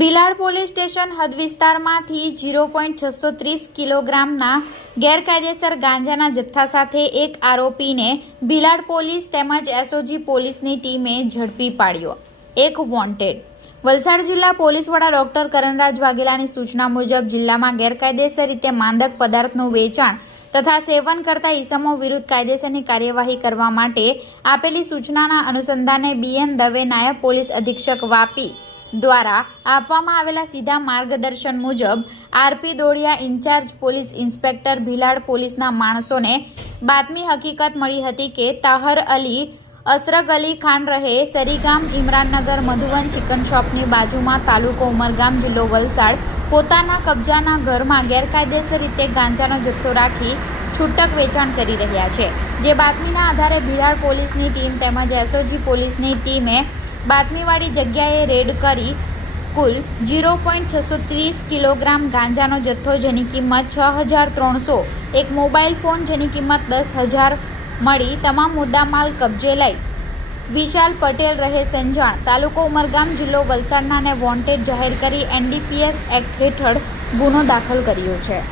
Bhilad police station હદ વિસ્તારમાંથી 0.630 કિલોગ્રામના ગેરકાયદેસર ગાંજાના જથ્થા સાથે એક આરોપીને ભીલાડ પોલીસ તેમજ એસઓજી પોલીસની ટીમે ઝડપી પાડ્યો। એક વોન્ટેડ। વલસાડ જિલ્લા પોલીસ વડા ડોક્ટર કરણરાજ વાઘેલાની સૂચના મુજબ જિલ્લામાં ગેરકાયદેસર રીતે માંદક પદાર્થનું વેચાણ તથા સેવન કરતા ઈસમો વિરુદ્ધ કાયદેસરની કાર્યવાહી કરવા માટે આપેલી સૂચનાના અનુસંધાને બીએન દવે નાયબ પોલીસ અધિક્ષક વાપી દ્વારા આપવામાં આવેલા સીધા માર્ગદર્શન મુજબ આરપી દોડિયા ઇન્ચાર્જ પોલીસ ઇન્સ્પેક્ટર ભીલાડ પોલીસના માણસોને બાતમી હકીકત મળી હતી કે તાહર અલી અસરગ અલી ખાન રહે સરીગામ ઇમરાનનગર મધુવન ચિકન શોપની બાજુમાં તાલુકો ઉમરગામ જિલ્લો વલસાડ પોતાના કબજાના ઘરમાં ગેરકાયદેસર રીતે ગાંજાનો જથ્થો રાખી છૂટક વેચાણ કરી રહ્યા છે। જે બાતમીના આધારે ભીલાડ પોલીસની ટીમ તેમજ એસઓજી પોલીસની ટીમે બાતમીવાળી જગ્યાએ રેડ કરી કુલ 0.630 કિલોગ્રામ ગાંજાનો જથ્થો જેની કિંમત 6,300, એક મોબાઈલ ફોન જેની કિંમત 10,000 મળી તમામ મુદ્દામાલ કબજે લઈ વિશાલ પટેલ રહે સેંજાણ તાલુકો ઉમરગામ જિલ્લો વલસાડનાને વોન્ટેડ જાહેર કરી એનડીપીએસ એક્ટ હેઠળ ગુનો દાખલ કર્યો છે।